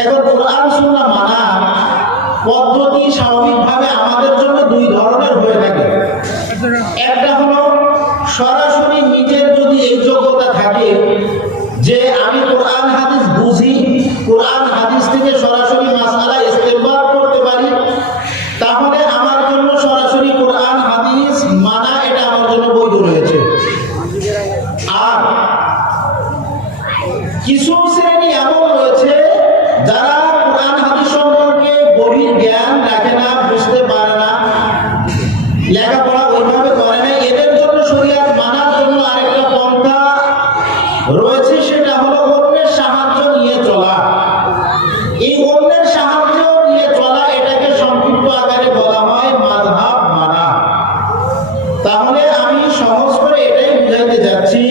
এখন কোরআন সুন্নাহ মানা পদ্ধতি স্বাভাবিকভাবে আমাদের জন্য দুই ধরনের হয়ে থাকে। একটা হলো সরাসরি নিজের যদি এই যোগ্যতা থাকে যে আমি কোরআন হাদিস বুঝি, কোরআন হাদিস থেকে সরাসরি মাসআলা ইস্তেমবাদ করতে পারি, তাহলে আমার জন্য সরাসরি কোরআন হাদিস মানা এটা আমার জন্য বৈধ রয়েছে। আর কিছু শ্রেণী এমন রয়েছে যারা কোরআন হাদিস সম্পর্কে গভীর জ্ঞান রাখে না, বুঝতে পারে না, লেখাপড়া ওইভাবে করে না, এদের জন্য শরীয়ত মানার জন্য আরেকটা পন্থা রয়েছে, সেটা হলো অন্যের সাহায্য নিয়ে চলা। এই অন্যের সাহায্য নিয়ে চলা এটাকে সংক্ষিপ্ত আকারে বলা হয় মাযহাব মানা। তাহলে আমি সহজ করে এটাই বুঝাইতে যাচ্ছি,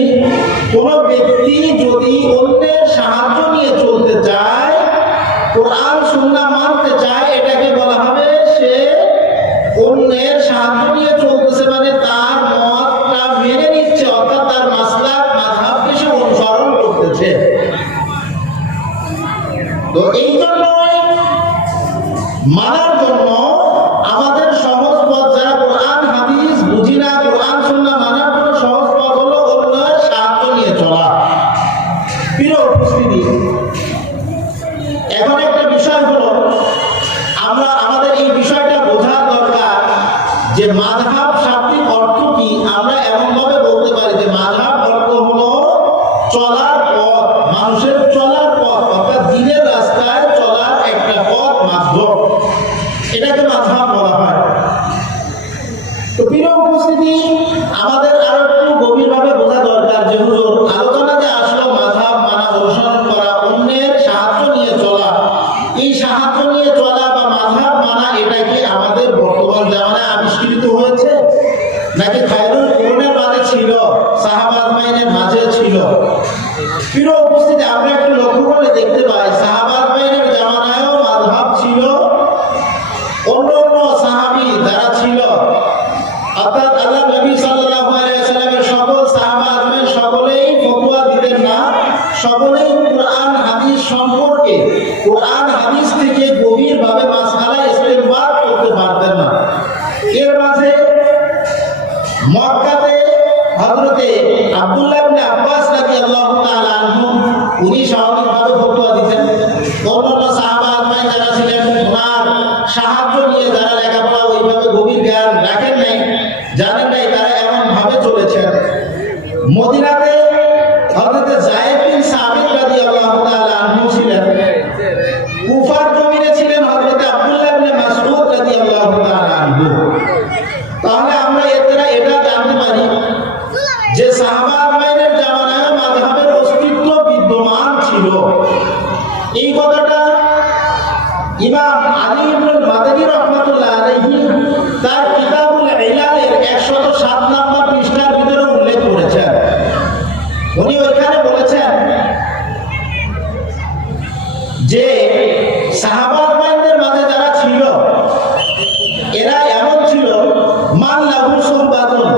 কোন ব্যক্তি যদি অন্যের সাহায্য নিয়ে চলতে চায়, কোরআন সুন্নাহ মানতে চায়, এটাকে বলা হবে সে অন্যের সাহায্য নিয়ে চলতেছে, মানে তার মতটা মেনে নিচ্ছে, অর্থাৎ তার মাসলাক মাযহাবকে সে অনুসরণ করতেছে। তো এই জন্যই মানার জন্য আমাদের সহজ পথ, যারা কোরআন হাদিস বুঝি না, কোরআন সুন্নাহ মানার জন্য সহজ পথ হলো অন্যের সাহায্য নিয়ে চলা। প্রিয় উপস্থিতি, এখন একটা বিষয় হলো আমরা আমাদের এই বিষয়টা বোঝা দরকার যে মাযহাব শাব্দিক অর্থ কি। আমরা এমনভাবে বলতে পারি যে মাযহাব অর্থ হলো চলার পথ, মানুষের চলার পথ, অর্থাৎ দ্বীনের রাস্তায় চলার একটা পথ, মাধ্যম, এটাকে মাযহাব বলা হয়। তো প্রিয় উপস্থিতি, আমাদের আরো একটু গভীরভাবে বোঝা দরকার যে হুজুর আলোচনাতে আসলো মাযহাব মানা, অনুসরণ করা, অন্যের সাহায্য নিয়ে চলা। এই সাহায্য নিয়ে চলা বা মাযহাব মানা এটা কি আমাদের বর্তমান জামানায় আবিষ্কৃত হয়েছে, নাকি খায়রুল কুরুনের মাঝে ছিল, সাহাবা আজমাইনের মাঝে ছিল? প্রিয় উপস্থিতি, আমরা একটু লক্ষ্য করে দেখতে পাই সাহাবা আজমাইনের জামানায়ও মাযহাব ছিল। অন্য অন্য সাহাবী যারা ছিল, অর্থাৎ আল্লাহ নবী সাল্লাল্লাহু আলাইহি ওয়াসাল্লামের সকল সাহাবা আজমাইন সকলেই ফতোয়া দিতেন না, সকলেই কোরআন হাদিস সম্পর্কে, কোরআন হাদিস থেকে গভীরভাবে মাসআলা ইস্তেমবাদ করতে পারতেন না। এর মাঝে মক্কাতে হযরতে আব্দুল্লাহ ইবনে আব্বাস রাদিয়াল্লাহু তাআলা আনহু উনি স্বাভাবিকভাবে ফতোয়া দিতেন। অন্যান্য সাহাবা আজমাইন যারা ছিলেন, ওনার সাহায্য নিয়ে যারা লেখাপড়া ওইভাবে গভীর জ্ঞান রাখেন নাই, জানেন নাই, তারা এমন ভাবে চলেছেন। মদিনাতে হযরতে যায়েদ বিন সাবিত রাদিয়াল্লাহু তাআলা আনহু ছিলেন। কুফার জমিনে ছিলেন হযরতে আব্দুল্লাহ ইবনে মাসউদ রাদিয়াল্লাহু তাআলা আনহু। তাহলে আমরা এটা জানতে পারি যে সাহাবা আজমাইনের জামানায় মাযহাবের অস্তিত্ব বিদ্যমান ছিল। এই কথাটা ইমাম আলী ইবনুল মাদানী রাহমাতুল্লাহ আলাইহি তার কিতাবুল ইলালের 107 নম্বর পৃষ্ঠার ভিতরে উল্লেখ করেছেন। উনি ওইখানে বলেছেন যে সাহাবা আজমাইনদের মাঝে যারা ছিল এরা এমন ছিল, মান লাহু সুহবাতুন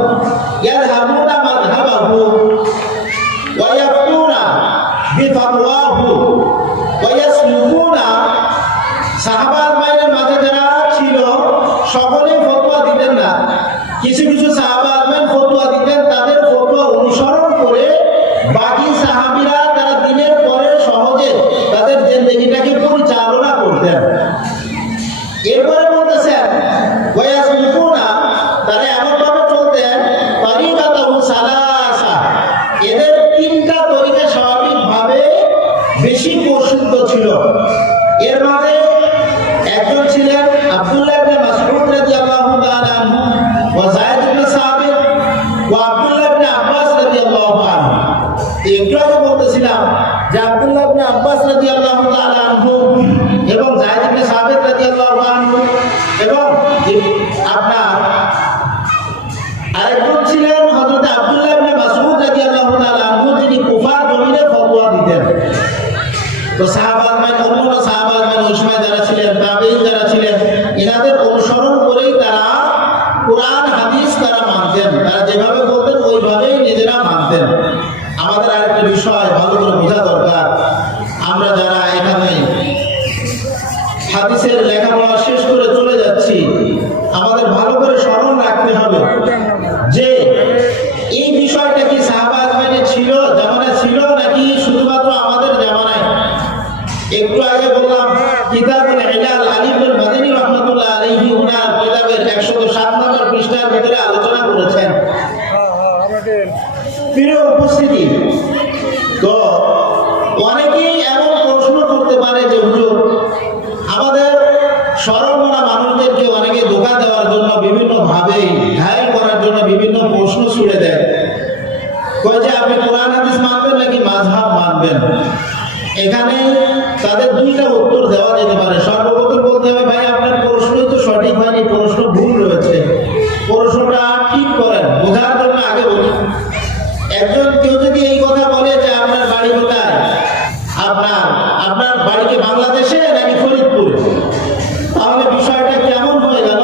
ইয়াযহাবুনা মাযহাবাহু ওয়া ইয়াফতুনা বিফতওয়াহু ওয়া ইয়াসলুকুনা। সাহাবা আজমাইনের মাঝে যারা ছিল সকলেই ফতোয়া দিতেন না, কিছু কিছু সাহাবা আজমাইন ফতোয়া দিতেন, তাদের ফতোয়া অনুসরণ করে বাকি সাহাবীরা তারা দিনের পরে সহজে তাদের জিন্দেগিটাকে পরিচালনা করতেন। এরপরে বলতেছেন ওয়ায়াসলুকুনা, তারা এমনভাবে চলতেন তরিকাতুহু সালাসা, এদের তিনটা তরিকা স্বাভাবিকভাবে বেশি প্রসিদ্ধ ছিল। এর মাঝে একজন ছিলেন আব্দুল্লাহ ইবনে মাসউদ রাদিয়াল্লাহু তাআলা আনহু ওয়া যায়েদ ইবনে সাবিত ওয়া আব্দুল্লাহ ইবনে আব্বাস রাদিয়াল্লাহু আনহু। একটু আগে বলতেছিলাম যে আব্দুল্লাহ ইবনে আব্বাস রাদিয়াল্লাহু তাআলা আনহু এবং যায়েদ ইবনে সাবিত রাদিয়াল্লাহু আনহু এবং আপনার আরেকজন ছিলেন হযরত আব্দুল্লাহ ইবনে মাসউদ রাদিয়াল্লাহু তাআলা আনহু, যিনি কুফার জমিনে ফতোয়া দিতেন। তো সাহাবা আজমাইন, অন্যান্য সাহাবা আজমাইন ওই সময় যারা ছিলেন, তাবেঈন যারা ছিলেন, এনাদের অনুসরণ করেই তারা কোরআন হাদিস তারা মানতেন, তারা যেভাবে বলতেন ওইভাবেই নিজেরা মানতেন। আমাদের আরেকটা বিষয় ভালো করে বোঝা দরকার, আমরা যারা এখানে হাদিসের লেখাপড়া শেষ করে চলে যাচ্ছি, আমাদের ভালো করে স্মরণ রাখতে হবে যে এই বিষয়টা কি সাহাবা আজমাইনের জামানায় ছিল নাকি শুধুমাত্র আমাদের জামানায়। একটু আগে বললাম কিতাবুল ইলাল আলী ইবনে মাদানী রাহমাতুল্লাহ আলাইহি উনার কিতাবের 107 নম্বর পৃষ্ঠার ভিতরে আলোচনা করেছেন। প্রিয় উপস্থিতি, তো অনেকেই এমন প্রশ্ন করতে পারে যে হুজুর, আমাদের সরলমনা মানুষদেরকে অনেকে ধোঁকা দেওয়ার জন্য বিভিন্ন ভাবে ঘায়েল করার জন্য বিভিন্ন প্রশ্ন ছুড়ে দেয়, কয় যে আপনি কোরআন হাদিস মানবেন নাকি মাযহাব মানবেন। এখানে তাদের দুইটা উত্তর দেওয়া যেতে পারে। সর্বপ্রথম বলতে হবে, ভাই আপনার প্রশ্নই তো সঠিক হয়নি, প্রশ্ন ভুল রয়েছে, প্রশ্নটা ঠিক করেন। বোঝার জন্য আগে বলি, কেউ যদি এই কথা বলে যে আপনার বাড়ি কোথায়, আপনার বাড়ি কি বাংলাদেশে নাকি ফরিদপুরে, তাহলে বিষয়টা কেমন হয়ে গেল।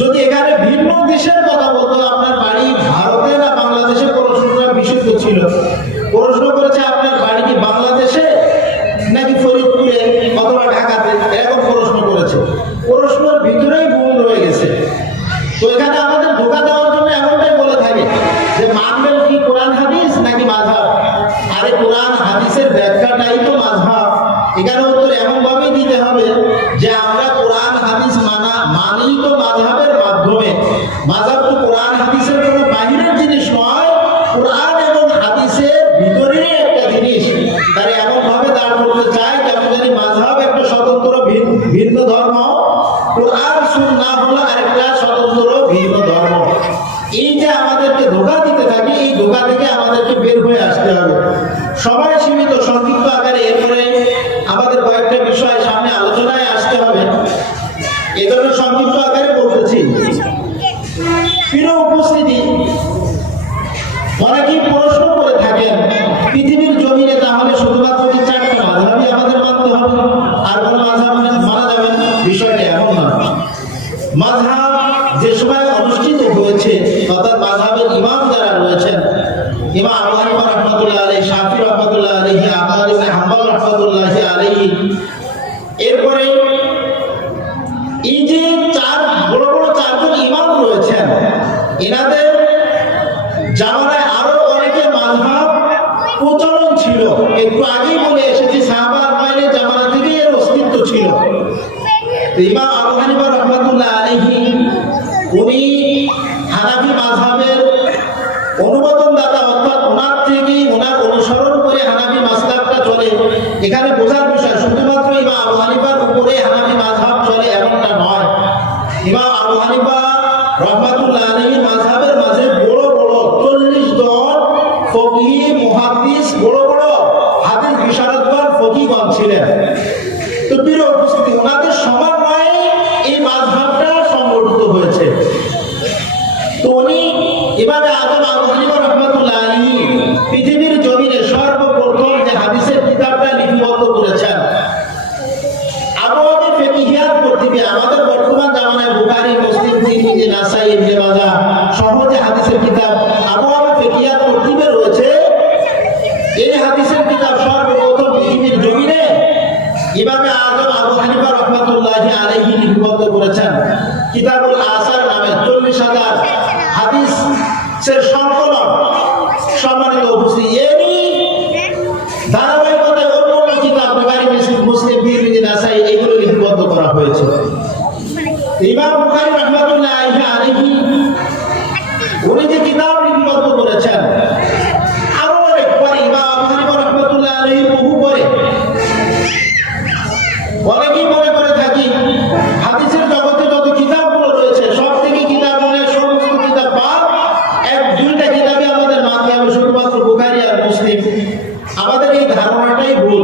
যদি এখানে ভিন্ন দেশের কথা বলতো, আপনার বাড়ি ভারতে না বাংলাদেশে, প্রশ্নটা বিশুদ্ধ ছিল। প্রশ্ন করেছে আপনার বাড়ি কি বাংলাদেশে নাকি ফরিদপুরে অথবা ঢাকাতে, এরকম প্রশ্ন করেছে। প্রশ্নের ভিতরেই ভুল রয়ে গেছে। তো এখানে আমাদের ধোঁকা দেওয়ার জন্য এমনটাই বলে থাকে যে মানবেন কি কোরআন হাদিস নাকি মাযহাব। আরে কোরআন হাদিসের ব্যাখ্যাটাই তো মাযহাব। এখানে উত্তর এমন ভাবেই দিতে হবে যে আমরা কোরআন হাদিস মানি তো মাযহাবের মাধ্যমে। মাযহাব তো কোরআন হাদিসের কোনো বাহিরের জিনিস নয়, কোরআন এবং হাদিসের ভিতরেরই একটা জিনিস। তারা এমন ভাবে দাঁড় করতে চায় যেমন জানি মাযহাব একটা স্বতন্ত্র ভিন্ন ধর্ম, কোরআন সুন্নাহ হলো আরেকটা স্বতন্ত্র ভিন্ন ধর্ম। এই যে আমাদেরকে ধোঁকা দিতে থাকে, এই ধোঁকা থেকে আমাদেরকে বের হয়ে আসতে হবে। সময় সীমিত, সংক্ষিপ্ত আকারে এরপরে আমাদের কয়েকটা বিষয় সামনে আলোচনায় আসতে হবে, এজন্য সংক্ষিপ্ত আকারে বলতেছি। প্রিয় উপস্থিতি, অনেকেই প্রশ্ন করে থাকেন পৃথিবীর জমিনে তাহলে শুধুমাত্র এই চারটা মাযহাবই আমাদের মানতে হবে, আর কোনো মাযহাব মানা যাবে না। বিষয়টা এমন না। মাযহাব যে সময় অনুষ্ঠিত হয়েছে, অর্থাৎ মাযহাবের ইমাম যারা রয়েছেন, ইমাম আবু হানিফা রাহমাতুল্লাহ আলাইহি, শাফি রাহমাতুল্লাহ আলাইহি, আহমদ ইবনে হাম্বল রাহমাতুল্লাহ আলাইহি, এরপরে এই যে বড় বড় চারজন ইমাম রয়েছেন, এনাদের জামানায় আরো অনেকের মাযহাব প্রচলন ছিল। একটু আগেই বলে এসেছি সাহাবা আজমাইনের জামানা থেকে এর অস্তিত্ব ছিল। ইমাম আবু হানিফা রাহমাতুল্লাহ আলাইহি উনি হানাফি মাযহাবের অনুমোদনদাতা, অর্থাৎ ওনার থেকেই ওনার অনুসরণ করে হানাফি মাযহাবটা চলে। এখানে বোঝার বিষয় শুধুমাত্র ইমাম আবু হানিফার উপরে হানাফি মাযহাব চলে এমনটা নয়। ইমাম আবু হানিফা রাহমাতুল্লাহ আলাইহি মাযহাবের মাঝে বড় বড় 40 জন ফকিহ মুহাদ্দিস, বড় বড় হাদিস বিশারদগণ ফকিহগণ ছিলেন। তো প্রিয় উপস্থিতি, ওনাদের সমন্বয়ে এই মাযহাবটা সংগঠিত হয়েছে। তো উনি ইমামে আযম আবু হানিফা রাহমাতুল্লাহ আলাইহি পৃথিবীর জমিনে সর্বপ্রথম যে হাদিসের কিতাবটা লিপিবদ্ধ করেছেন, আবওয়াবে ফিকহিয়াত পদ্ধতি, আমাদের বর্তমান জামানায় বুখারী, মুসলিম, তিরমিজি, নাসাই, ইবনে মাজাহ সহ যে হাদিসের কিতাব আবওয়াবে ফিকহিয়াত পদ্ধতিতে রয়েছে, এই হাদিসের কিতাব সর্বপ্রথম পৃথিবীর জমিনে ইমামে আযম আবু হানিফা রাহমাতুল্লাহ আলাইহি লিপিবদ্ধ করেছেন। কিতাবুল আসার নামে 40,000 হাদিসের সংকলন। সম্মানিত উপস্থিতি, এরই ধারাবাহিকতায় অন্য কিতাব বুখারী, মুসলিম, তিরমিজি, নাসাই এগুলো লিপিবদ্ধ করা হয়েছে। ইমাম বুখারী রাহমাতুল্লাহ আলাইহি উনি যে কিতাব লিপিবদ্ধ করেছেন, আরো অনেক পরে ইমাম আবু হানিফা রাহমাতুল্লাহ আলাইহি বহু পরে। অনেকেই মনে করে থাকি হাদিসের জগতে যত কিতাবগুলো রয়েছে সব থেকে কিতাব মনে সমস্ত কিতাব বাদ, এক দুইটা কিতাবই আমাদের মানতে হবে, শুধুমাত্র বুখারী আর মুসলিম। আমাদের এই ধারণাটাই ভুল।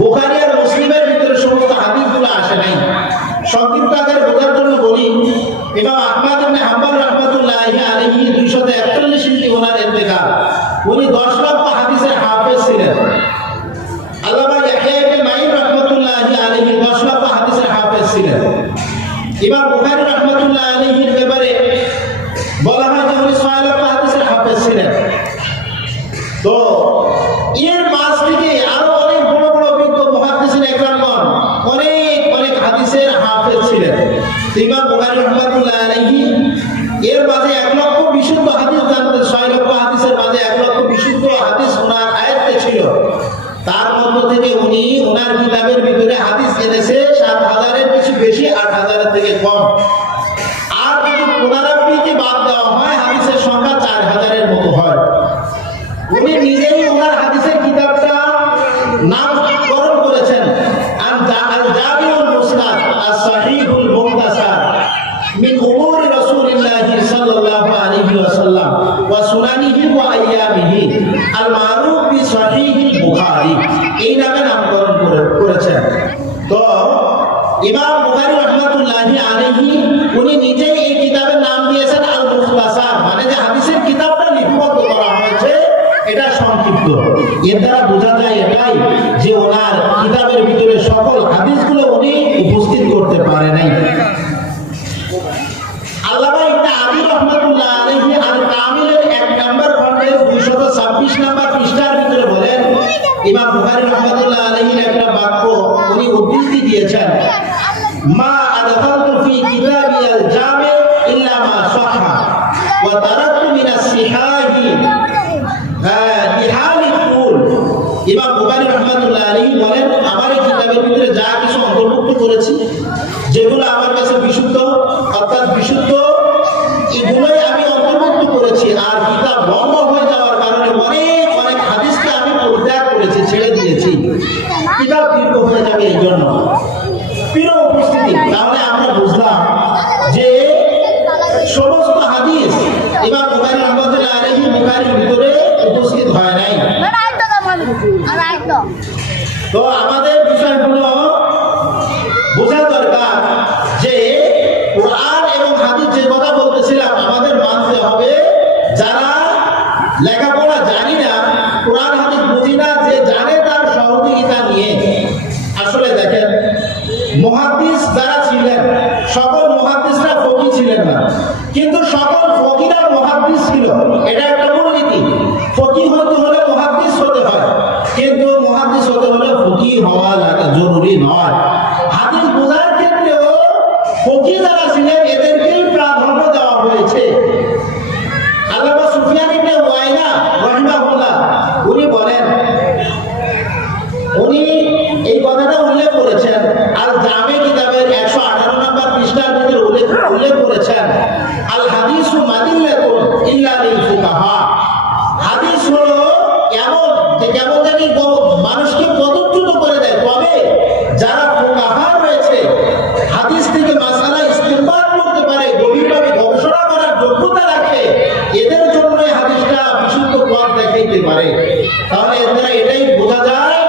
বুখারী আর মুসলিমের ভিতরে সমস্ত হাদিসগুলো আসে নাই। সংক্ষিপ্ত আকারে বোঝার জন্য বলি, ইমাম আহমদ ইবনে হাম্বল রাহমাতুল্লাহ আলাইহি 241 হিজরি ওনার ইন্তেকাল। উনি 10 লক্ষ হাদিসের হাফেজ ছিলেন। আল্লামা ইয়াহইয়া ইবনে মাঈন রাহমাতুল্লাহ আলাইহি 10 লক্ষ হাদিসের হাফেজ ছিলেন। ইমাম বুখারী রাহমাতুল্লাহ আলাইহির ব্যাপারে বলা হয় যে উনি 6 লক্ষ হাদিসের হাফেজ ছিলেন। তো এর মাঝ থেকে আরো অনেক বড় বড় বিজ্ঞ মুহাদ্দিসিন একরামগণ অনেক ওনার কিতাবের ভিতরে হাদিস এনেছে 7,000-এর কিছু বেশি, 8,000-এর থেকে কম। আর যদি পুনরাবৃত্তি বাদ দেওয়া হয় হাদিসের সংখ্যা 4,000-এর মতো হয়। উনি নিজেই ওনার হাদিসের কিতাবটা নামকরণ করেছেন আল জামিউল মুসনাদ আস-সাহিহুল মুখতাসার মিন উমুরি রাসূলিল্লাহি সাল্লাল্লাহু আলাইহি ওয়াসাল্লাম ওয়া সুনানিহি ওয়া আইয়ামিহি আল মারুফ বি সাহিহিল বুখারী, এই নামে নামকরণ করেছেন। তো ইমাম বুখারী রাহমাতুল্লাহি আলাইহি উনি নিজেই এই কিতাবের নাম দিয়েছেন আল মুখতাসার, মানে যে হাদিসের কিতাবটা লিপিবদ্ধ করা হয়েছে এটা সংক্ষিপ্ত। এর দ্বারা বোঝা যায় এটাই যে ওনার কিতাবের ভিতরে সকল হাদিসগুলো উনি উপস্থিত করতে পারে নাই। আল্লামা ইবনে আবি রাহমাতুল্লাহ আলাইহি আল কামিলের 1 নম্বর খণ্ডের 226 নম্বর পৃষ্ঠার ভিতরে বলেন, ইমাম বুখারী রাহমাতুল্লাহ আলাইহি একটা বাক্য উনি উদ্ধৃতি দিয়েছেন, মা আদখালতু ফি কিতাবি আল জামি ইল্লা মা সাহহা ওয়া তারাকতু মিনাস সিহাহি ইমাম বুখারী রাহমাতুল্লাহ আলাইহি বলেন, আমার এই কিতাবের ভিতরে যা কিছু অন্তর্ভুক্ত করেছি যেগুলো আমার কাছে বিশুদ্ধ অর্থাৎ বিশুদ্ধ এগুলোই আমি অন্তর্ভুক্ত করেছি। আর কিতাব বন্ধ হয়ে যাওয়ার কারণে অনেক অনেক হাদিসকে আমি পরিত্যাগ করেছি, ছেড়ে দিয়েছি, কিতাব দীর্ঘ হয়ে যাবে এই জন্য। প্রিয় উপস্থিতি, তাহলে আমরা বুঝলাম যে সমস্ত হাদিস ইমাম বুখারী রাহমাতুল্লাহ আলাইহি বুখারীর ভিতরে উপস্থিত হয় নাই। তো আমাদের বিষয়গুলো বোঝা দরকার যে কোরআন এবং হাদিস যে কথা বলতেছিলাম আমাদের মানতে হবে, যারা লেখাপড়া জানি না, কোরআন হাদিস বুঝি না, যে জানে তার সহযোগিতা নিয়ে। আসলে দেখেন, মুহাদ্দিস যারা ছিলেন সকল মুহাদ্দিসরা ফকি ছিলেন না, কিন্তু সকল ফকিরা মুহাদ্দিস ছিল, এটা একটা মূলনীতি। ফকি হতে হলে মুহাদ্দিস হতে হয়, কিন্তু মুহাদ্দিস হতে হলে ফকি হওয়া জরুরি নয়। হাদিস বোঝার ক্ষেত্রেও ফকি যারা ছিলেন এদেরকেই প্রাধান্য দেওয়া হয়েছে। আল্লামা সুফিয়ান ইবনে ওয়াইনা রাহিমাহুল্লাহ উনি বলেন, উনি এই কথাটা উল্লেখ করেছেন আল জামি কিতাবের 118 নম্বর পৃষ্ঠার ভিতরে উল্লেখ করেছেন, আল হাদিসু মাদিল্লাতুন ইল্লা লিল ফুকাহা। হাদিস হলো এমন যে কেমন জানি মানুষকে পদচ্যুত করে দেয়, তবে যারা ফুকাহা রয়েছে, হাদিস থেকে মাসআলা ইস্তিনবাত করতে পারে, গভীরভাবে গবেষণা করার যোগ্যতা রাখে, এদের জন্য হাদিসটা বিশুদ্ধ পথ দেখাইতে পারে। তাহলে এর দ্বারা এটাই বোঝা যায়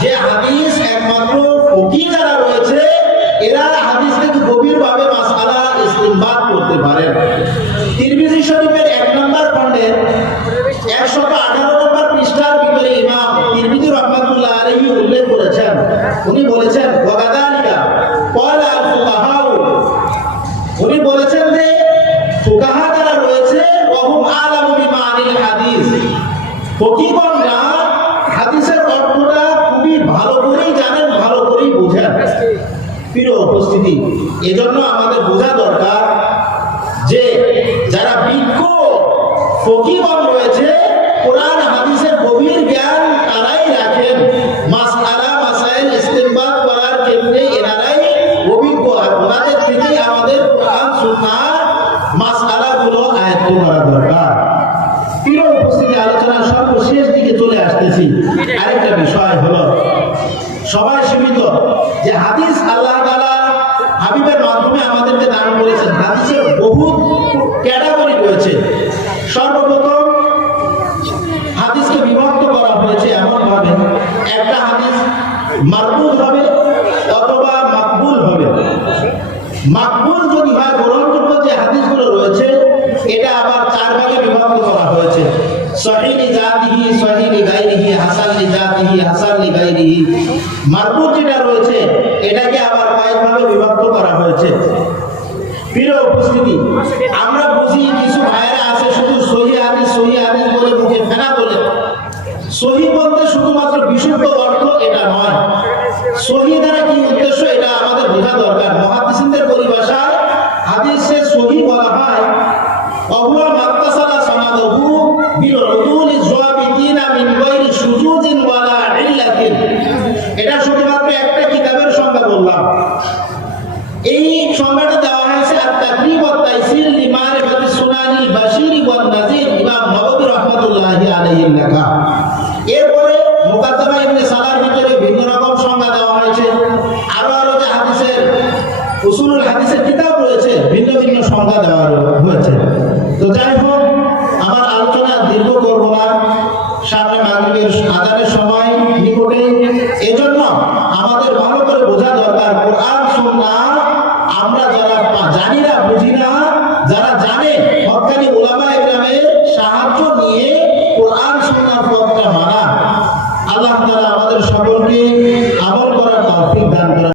যে হাদিস একমাত্র ফকি যারা রয়েছে এরা হাদিস থেকে গভীরভাবে মাসআলা ইস্তিনবাত করতে পারে। তিরমিজি শরীফের 1 নম্বর খণ্ডের 118 নম্বর পৃষ্ঠার ভিতরে ইমাম তিরমিজি রাহমাতুল্লাহ আলাইহি উল্লেখ করেছেন, উনি বলেছেন ওয়াকাদালিকা ক্বালা আল ফুকাহা, উনি বলেছেন যে ফুকাহা যারা রয়েছে ওয়াহুম আলামু বিমানিল হাদিস, ফকিগণরা হাদিসের অর্থটা খুবই ভালো করেই জানেন, ভালো করেই বোঝেন। প্রিয় উপস্থিতি, এজন্য আমাদের বোঝা দরকার যে যারা বিজ্ঞ ফকিগণ রয়েছে কোরআন হাদিসের গভীর জ্ঞান তারাই রাখেন, মাসআলা মাসাইল ইস্তিনবাত করার ক্ষেত্রে এনারাই অভিজ্ঞ, আর ওনাদের থেকেই আমাদের কোরআন সুন্নাহ মাসআলাগুলো আয়ত্ত করা দরকার। প্রিয় উপস্থিতি, আলোচনার সর্বশেষ দিকে চলে আসতেছি। আরেকটা বিষয় হলো, সবাই সীমিত যে হাদিস আল্লাহ তাআলা হাবিবের মাধ্যমে আমাদেরকে দান করেছেন। হাদিসের বহু ক্যাটাগরি রয়েছে। সর্বপ্রথম হাদিসকে বিভক্ত করা হয়েছে এমন ভাবে, একটা হাদিস মারফুউ হবে অথবা মাকবুল হবে। মাকবুল যদি হয়, গ্রহণযোগ্য যে হাদিসগুলো রয়েছে, এটা আবার 4 ভাগে বিভক্ত করা হয়েছে, সহিহ লিজাতিহি, সহিহ লিগাইরিহি, হাসান লিজাতিহি, হাসান লিগাইরিহি। মারফুউ যেটা রয়েছে এটাকে আবার কয়েকভাবে বিভক্ত করা হয়েছে। প্রিয় উপস্থিতি, আমরা বুঝি কিছু ভাইয়েরা আছে শুধু সহিহ হাদিস বলে মুখে ফেনা তোলে। সহিহ বলতে শুধুমাত্র বিশুদ্ধ অর্থ এটা নয়, সহিহ দ্বারা কি উদ্দেশ্য এটা আমাদের বোঝা দরকার। মুহাদ্দিসিনদের পরিভাষায় হাদিসে সহিহ বলা হয় অহুয়া মাত্তাসালা সানাদহু বিল উদুল যাবিতিনা মিন গায়রি শুজুজিন ওয়ালা ইল্লাতিন। এটা শুধু